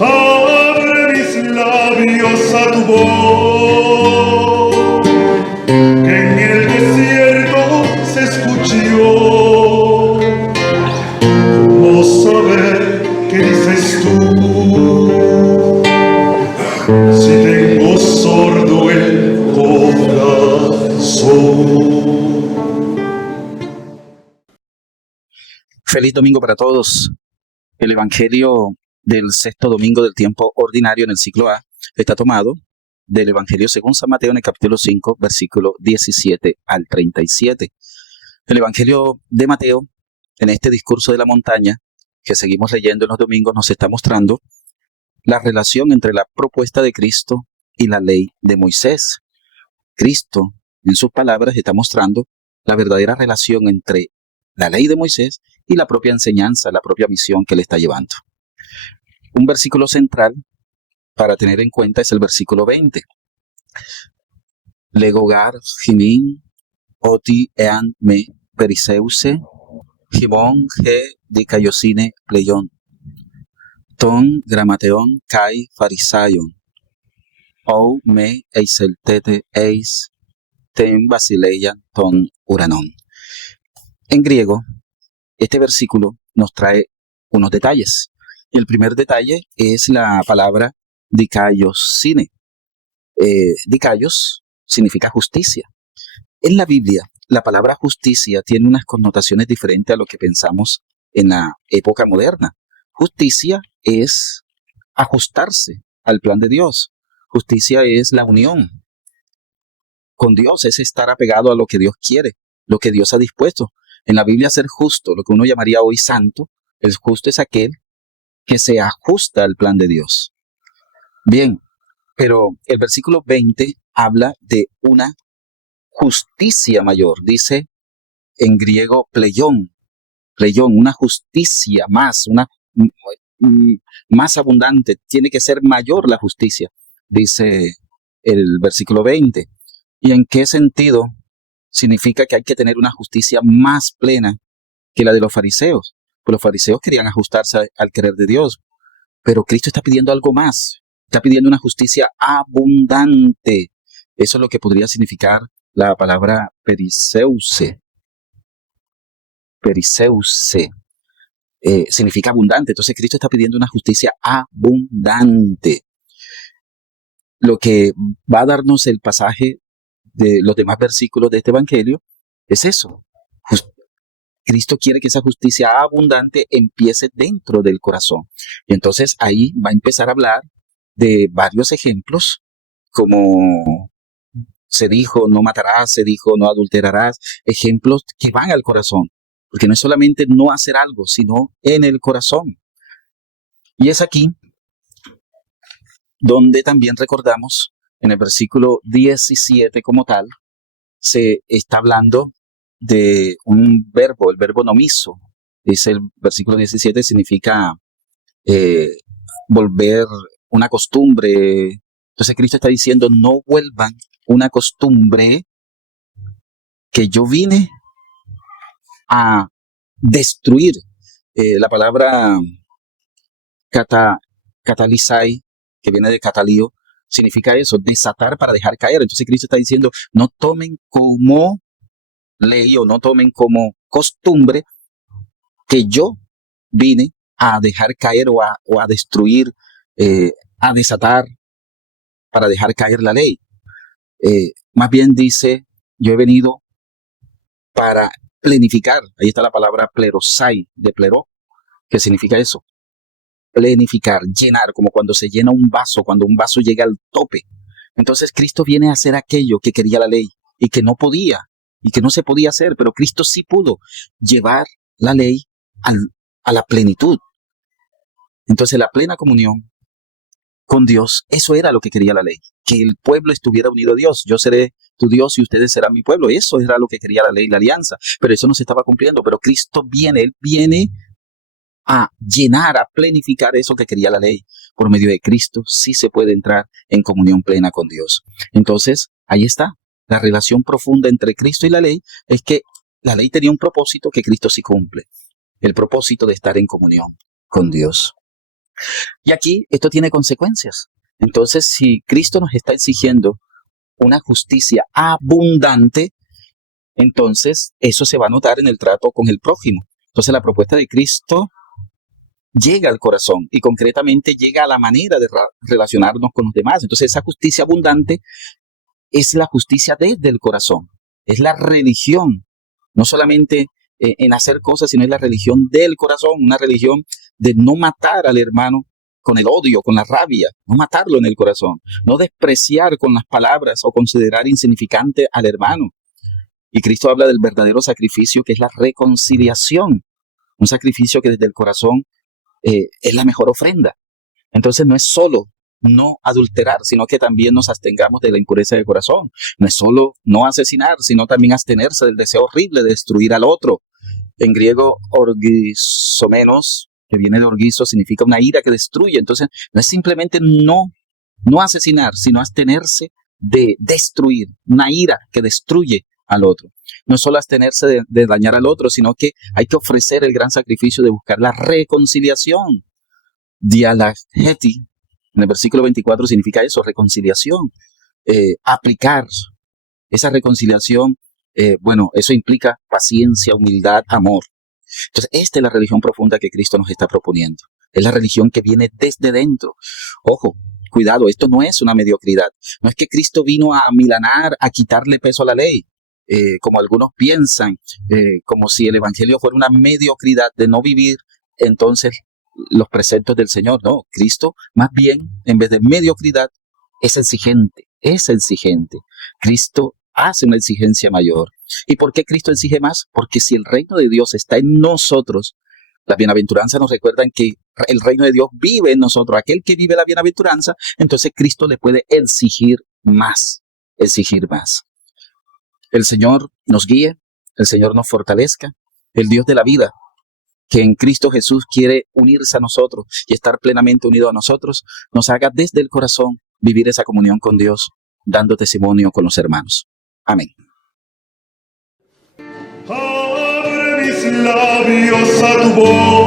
abre mis labios a tu voz, que en el desierto se escuchó. ¿Cómo saber qué dices tú si tengo sordo el corazón? Feliz domingo para todos. El Evangelio del sexto domingo del tiempo ordinario en el ciclo A está tomado del Evangelio según San Mateo en el capítulo 5, versículo 17 al 37. El Evangelio de Mateo, en este discurso de la montaña que seguimos leyendo en los domingos, nos está mostrando la relación entre la propuesta de Cristo y la ley de Moisés. Cristo, en sus palabras, está mostrando la verdadera relación entre la ley de Moisés y la propia enseñanza, la propia misión que le está llevando. Un versículo central para tener en cuenta es el versículo 20. Legogar, Jimin, Oti, Ean, Me, Periseuse, Jimón, Ge, Dicayosine, Pleión, Ton, Gramateón, Kai, Farisaion, Ou, Me, Eiseltete, Eis, Ten, Basileian, Ton, Uranon. En griego, este versículo nos trae unos detalles. Y el primer detalle es la palabra dikaiosine. Dikaios significa justicia. En la Biblia, la palabra justicia tiene unas connotaciones diferentes a lo que pensamos en la época moderna. Justicia es ajustarse al plan de Dios. Justicia es la unión con Dios, es estar apegado a lo que Dios quiere, lo que Dios ha dispuesto. En la Biblia, ser justo, lo que uno llamaría hoy santo, el justo es aquel que se ajusta al plan de Dios. Bien, pero el versículo 20 habla de una justicia mayor. Dice en griego pleión, una justicia más, más abundante. Tiene que ser mayor la justicia, dice el versículo 20. ¿Y en qué sentido? Significa que hay que tener una justicia más plena que la de los fariseos. Pues los fariseos querían ajustarse al querer de Dios, pero Cristo está pidiendo algo más. Está pidiendo una justicia abundante. Eso es lo que podría significar la palabra periseuse. Periseuse significa abundante. Entonces Cristo está pidiendo una justicia abundante. Lo que va a darnos el pasaje de los demás versículos de este evangelio es eso. Cristo quiere que esa justicia abundante empiece dentro del corazón. Y entonces ahí va a empezar a hablar de varios ejemplos, como se dijo, no matarás, se dijo, no adulterarás, ejemplos que van al corazón, porque no es solamente no hacer algo, sino en el corazón. Y es aquí donde también recordamos, en el versículo 17 como tal, se está hablando de un verbo, el verbo nomiso. Dice el versículo 17, significa volver una costumbre. Entonces Cristo está diciendo, no vuelvan una costumbre que yo vine a destruir. La palabra catalizai, que viene de catalío, significa eso, desatar para dejar caer. Entonces Cristo está diciendo, no tomen como ley o no tomen como costumbre que yo vine a dejar caer o a destruir, a desatar para dejar caer la ley. Más bien dice, yo he venido para plenificar. Ahí está la palabra plerosai, de plero, que significa eso, plenificar, llenar, como cuando se llena un vaso, cuando un vaso llega al tope. Entonces Cristo viene a hacer aquello que quería la ley y que no podía, y que no se podía hacer, pero Cristo sí pudo llevar la ley a la plenitud. Entonces la plena comunión con Dios, eso era lo que quería la ley, que el pueblo estuviera unido a Dios. Yo seré tu Dios y ustedes serán mi pueblo. Eso era lo que quería la ley, la alianza, pero eso no se estaba cumpliendo. Pero Cristo viene, Él viene a llenar, a plenificar eso que quería la ley. Por medio de Cristo sí se puede entrar en comunión plena con Dios. Entonces, ahí está. La relación profunda entre Cristo y la ley es que la ley tenía un propósito que Cristo sí cumple. El propósito de estar en comunión con Dios. Y aquí esto tiene consecuencias. Entonces, si Cristo nos está exigiendo una justicia abundante, entonces eso se va a notar en el trato con el prójimo. Entonces la propuesta de Cristo llega al corazón y concretamente llega a la manera de relacionarnos con los demás. Entonces esa justicia abundante es la justicia desde el corazón, es la religión, no solamente en hacer cosas, sino es la religión del corazón, una religión de no matar al hermano con el odio, con la rabia, no matarlo en el corazón, no despreciar con las palabras o considerar insignificante al hermano. Y Cristo habla del verdadero sacrificio que es la reconciliación, un sacrificio que desde el corazón es la mejor ofrenda. Entonces no es solo no adulterar, sino que también nos abstengamos de la impureza del corazón. No es solo no asesinar, sino también abstenerse del deseo horrible de destruir al otro. En griego, orgizomenos, que viene de orgizo, significa una ira que destruye. Entonces no es simplemente no asesinar, sino abstenerse de destruir, una ira que destruye al otro. No es solo abstenerse de dañar al otro, sino que hay que ofrecer el gran sacrificio de buscar la reconciliación. Dialageti, en el versículo 24 significa eso, reconciliación. Aplicar esa reconciliación, bueno, eso implica paciencia, humildad, amor. Entonces, esta es la religión profunda que Cristo nos está proponiendo. Es la religión que viene desde dentro. Ojo, cuidado, esto no es una mediocridad. No es que Cristo vino a amilanar, a quitarle peso a la ley, como algunos piensan, como si el evangelio fuera una mediocridad de no vivir entonces los preceptos del Señor. No, Cristo más bien, en vez de mediocridad, es exigente, es exigente. Cristo hace una exigencia mayor. ¿Y por qué Cristo exige más? Porque si el reino de Dios está en nosotros, las bienaventuranzas nos recuerdan que el reino de Dios vive en nosotros. Aquel que vive la bienaventuranza, entonces Cristo le puede exigir más, exigir más. El Señor nos guíe, el Señor nos fortalezca, el Dios de la vida, que en Cristo Jesús quiere unirse a nosotros y estar plenamente unido a nosotros, nos haga desde el corazón vivir esa comunión con Dios, dando testimonio con los hermanos. Amén. Abre mis labios a tu voz.